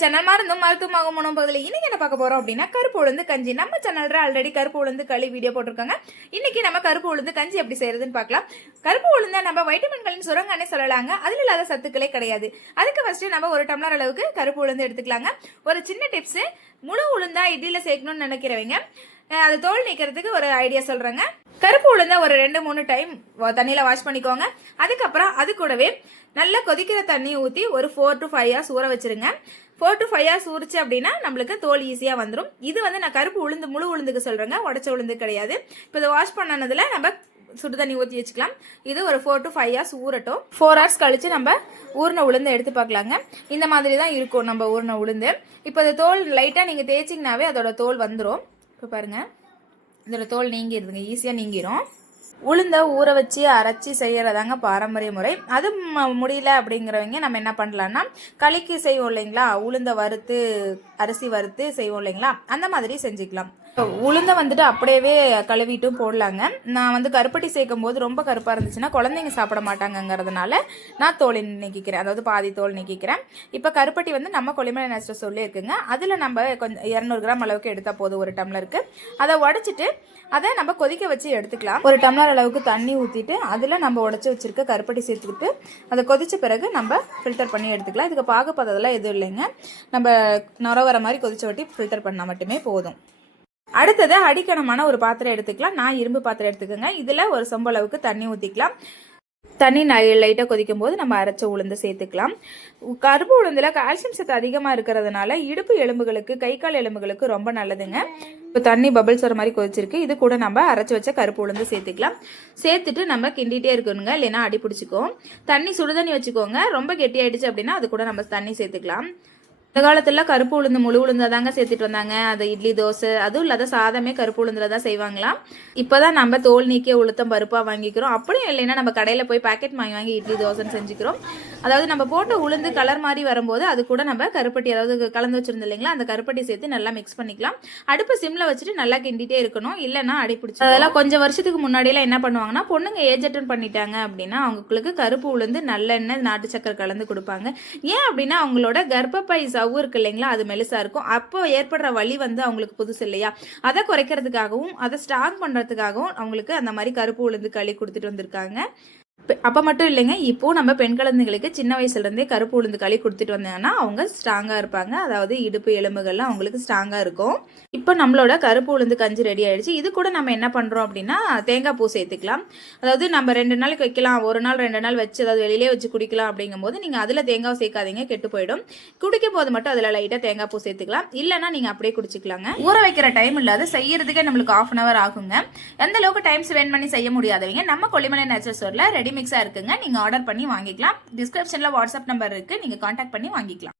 Channel மறந்தும் மருத்துவமாகும் உணவு பகுதியில் இன்னைக்கு என்ன பார்க்க போறோம் அப்படின்னா கருப்பு உளுந்து கஞ்சி. நம்ம சேனல்ல ஆல்ரெடி கருப்பு உளுந்து களி வீடியோ போட்டிருக்காங்க. இன்னைக்கு நம்ம கருப்பு உளுந்து கஞ்சி எப்படி செய்யறதுன்னு பார்க்கலாம். கருப்பு உளுந்த நம்ம வைட்டமின்களின் சுரங்கன்னு சொல்லலாங்க. அதுல இல்லாத சத்துக்களே கிடையாது. அதுக்கு ஃபர்ஸ்ட் நம்ம ஒரு டம்ளர் அளவுக்கு கருப்பு உளுந்து எடுத்துக்கலாங்க. ஒரு சின்ன டிப்ஸ், முழு உளுந்தா இட்லியில சேர்க்கணும்னு நினைக்கிறவங்க அது தோல் நீக்கிறதுக்கு ஒரு ஐடியா சொல்றேங்க. கருப்பு உளுந்த ஒரு 2-3 டைம் தண்ணியில வாஷ் பண்ணிக்கோங்க. அதுக்கப்புறம் அது கூடவே நல்லா கொதிக்கிற தண்ணி ஊற்றி ஒரு 4 to 5 hours ஊற வச்சிருங்க. 4 to 5 hours ஊறிச்சு அப்படின்னா நம்மளுக்கு தோல் ஈஸியாக வந்துடும். இது நான் கருப்பு உளுந்து முழு உளுந்துக்கு சொல்றேங்க, உடச்ச உளுந்து கிடையாது. இப்போ இதை வாஷ் பண்ணனதுல நம்ம சுடு தண்ணி ஊற்றி வச்சுக்கலாம். இது ஒரு 4 to 5 hours ஊறட்டும். 4 hours கழிச்சு நம்ம ஊறின உளுந்து எடுத்து பார்க்கலாங்க. இந்த மாதிரி தான் இருக்கும் நம்ம ஊறின உளுந்து. இப்போ இந்த தோல் லைட்டாக நீங்கள் தேய்ச்சிங்கனாவே அதோட தோல் வந்துடும். இப்போ பாருங்க, இதோட தோல் நீங்கிடுதுங்க, ஈஸியாக நீங்கிரும். உளுந்த ஊற வச்சு அரைச்சி செய்யறதாங்க பாரம்பரிய முறை. அது முடியல அப்படிங்கிறவங்க நம்ம என்ன பண்ணலாம்னா, களிக்கு செய்வோம் இல்லைங்களா, உளுந்த வறுத்து அரிசி வறுத்து செய்வோம் இல்லைங்களா, அந்த மாதிரி செஞ்சுக்கலாம். உளுந்த அப்படியே கழுவிட்டும் போடலாங்க. நான் கருப்பட்டி சேர்க்கும் போது ரொம்ப கருப்பாக இருந்துச்சுன்னா குழந்தைங்க சாப்பிட மாட்டாங்கங்கிறதுனால நான் தோல் நீக்கிக்கிறேன், அதாவது பாதி தோல் நீக்கிக்கிறேன். இப்போ கருப்பட்டி நம்ம கொல்லிமலை நேச்சுரல் சொல்லி இருக்குங்க. அதில் நம்ம கொஞ்சம் 200 கிராம் அளவுக்கு எடுத்தால் போதும் ஒரு டம்ளருக்கு. அதை உடச்சிட்டு அதை நம்ம கொதிக்க வச்சு எடுத்துக்கலாம். ஒரு டம்ளர் அளவுக்கு தண்ணி ஊற்றிட்டு அதில் நம்ம உடச்சி வச்சிருக்க கருப்பட்டி சேர்த்துக்கிட்டு அதை கொதிச்ச பிறகு நம்ம ஃபில்டர் பண்ணி எடுத்துக்கலாம். இதுக்கு பாகுபதெல்லாம் எதுவும் இல்லைங்க, நம்ம நுர வர மாதிரி கொதிச்ச வட்டி ஃபில்டர் பண்ணால் மட்டுமே போதும். அடுத்தது அடிக்கணமான ஒரு பாத்திரம் எடுத்துக்கலாம். நான் இரும்பு பாத்திரம் எடுத்துக்கோங்க. இதில் ஒரு சொம்பு அளவுக்கு தண்ணி ஊற்றிக்கலாம். தண்ணி லைட்டாக கொதிக்கும் போது நம்ம அரைச்ச உளுந்து சேர்த்துக்கலாம். கருப்பு உளுந்துல கால்சியம் சத்து அதிகமாக இருக்கிறதுனால இடுப்பு எலும்புகளுக்கு, கை கால் எலும்புகளுக்கு ரொம்ப நல்லதுங்க. இப்போ தண்ணி பபிள்ஸ் வர மாதிரி கொதிச்சிருக்கு. இது கூட நம்ம அரைச்சி வச்ச கருப்பு உளுந்து சேர்த்துக்கலாம். சேர்த்துட்டு நம்ம கிண்டிகிட்டே இருக்கணுங்க, இல்லைன்னா அடி பிடிச்சிக்கும். தண்ணி சுடுதண்ணி வச்சுக்கோங்க. ரொம்ப கெட்டியாயிடுச்சு அப்படின்னா அது கூட நம்ம தண்ணி சேர்த்துக்கலாம். இந்த காலத்துல கருப்பு உளுந்து முழு உளுந்தா தாங்க சேர்த்துட்டு வந்தாங்க. அது இட்லி, தோசை, அதுவும் இல்லாத சாதமே கருப்பு உளுந்துல தான் செய்வாங்களாம். இப்போதான் நம்ம தோல் நீக்கிய உளுத்தம் பருப்பா வாங்கிக்கிறோம். அப்படியும் இல்லைன்னா நம்ம கடையில போய் பாக்கெட் வாங்கி இட்லி, தோசைன்னு செஞ்சுக்கிறோம். அதாவது நம்ம போட்ட உளுந்து கலர் மாதிரி வரும்போது அது கூட நம்ம கருப்பட்டி, அதாவது கலந்து வச்சிருந்தோம் இல்லைங்களா, அந்த கருப்பட்டி சேர்த்து நல்லா மிக்ஸ் பண்ணிக்கலாம். அடுப்பு சிம்ல வச்சுட்டு நல்லா கிண்டிட்டே இருக்கணும், இல்லைன்னா அடிப்பிடிச்சு. அதெல்லாம் கொஞ்சம் வருஷத்துக்கு முன்னாடியெல்லாம் என்ன பண்ணுவாங்கன்னா, பொண்ணுங்க ஏஜ் அட்டன் பண்ணிட்டாங்க அப்படின்னா அவங்களுக்கு கருப்பு உளுந்து நல்லெண்ணெய், நாட்டு சக்கரை கலந்து கொடுப்பாங்க. ஏன் அப்படின்னா அவங்களோட கர்ப்பப்பை சவ்வு இருக்கு இல்லைங்களா, அது மெலிசா இருக்கும். அப்போ ஏற்படுற வலி அவங்களுக்கு புதுசு இல்லையா, அதை குறைக்கிறதுக்காகவும் அதை ஸ்ட்ராங் பண்றதுக்காகவும் அவங்களுக்கு அந்த மாதிரி கருப்பு உளுந்து களி கொடுத்துட்டு வந்திருக்காங்க. அப்போ மட்டும் இல்லைங்க, இப்போ நம்ம பெண் குழந்தைகளுக்கு சின்ன வயசுலேருந்தே கருப்பு உளுந்து களி கொடுத்துட்டு வந்தாங்கன்னா அவங்க ஸ்ட்ராங்காக இருப்பாங்க. அதாவது இடுப்பு எலும்புகள்லாம் அவங்களுக்கு ஸ்ட்ராங்காக இருக்கும். இப்போ நம்மளோட கருப்பு உளுந்து கஞ்சி ரெடி ஆயிடுச்சு. இது கூட நம்ம என்ன பண்ணுறோம் அப்படின்னா தேங்காய் பூ சேர்த்துக்கலாம். அதாவது நம்ம 2 நாளைக்கு வைக்கலாம், 1 நாள் 2 நாள் வச்சு அதாவது வெளியிலே வச்சு குடிக்கலாம். அப்படிங்கும்போது நீங்கள் அதில் தேங்காய் சேர்க்காதீங்க, கெட்டு போயிடும். குடிக்கும் போது மட்டும் அதில் லைட்டாக தேங்காய் பூ சேர்த்துக்கலாம். இல்லைன்னா நீங்கள் அப்படியே குடிச்சிக்கலாங்க. ஊற வைக்கிற டைம் இல்லாத செய்யறதுக்கே நம்மளுக்கு 1/2 hour ஆகுங்க. எந்த அளவுக்கு டைம் ஸ்பெண்ட் பண்ணி செய்ய முடியாதவங்க நம்ம கொல்லிமலை நேச்சுரல் ஸ்டோர்ல ரெடி மிக்ஸா இருக்குங்க, நீங்க ஆர்டர் பண்ணி வாங்கிக்கலாம். டிஸ்கிரிப்ஷன்ல வாட்ஸ்அப் நம்பர் இருக்கு, நீங்க கான்டாக்ட் பண்ணி வாங்கிக்கலாம்.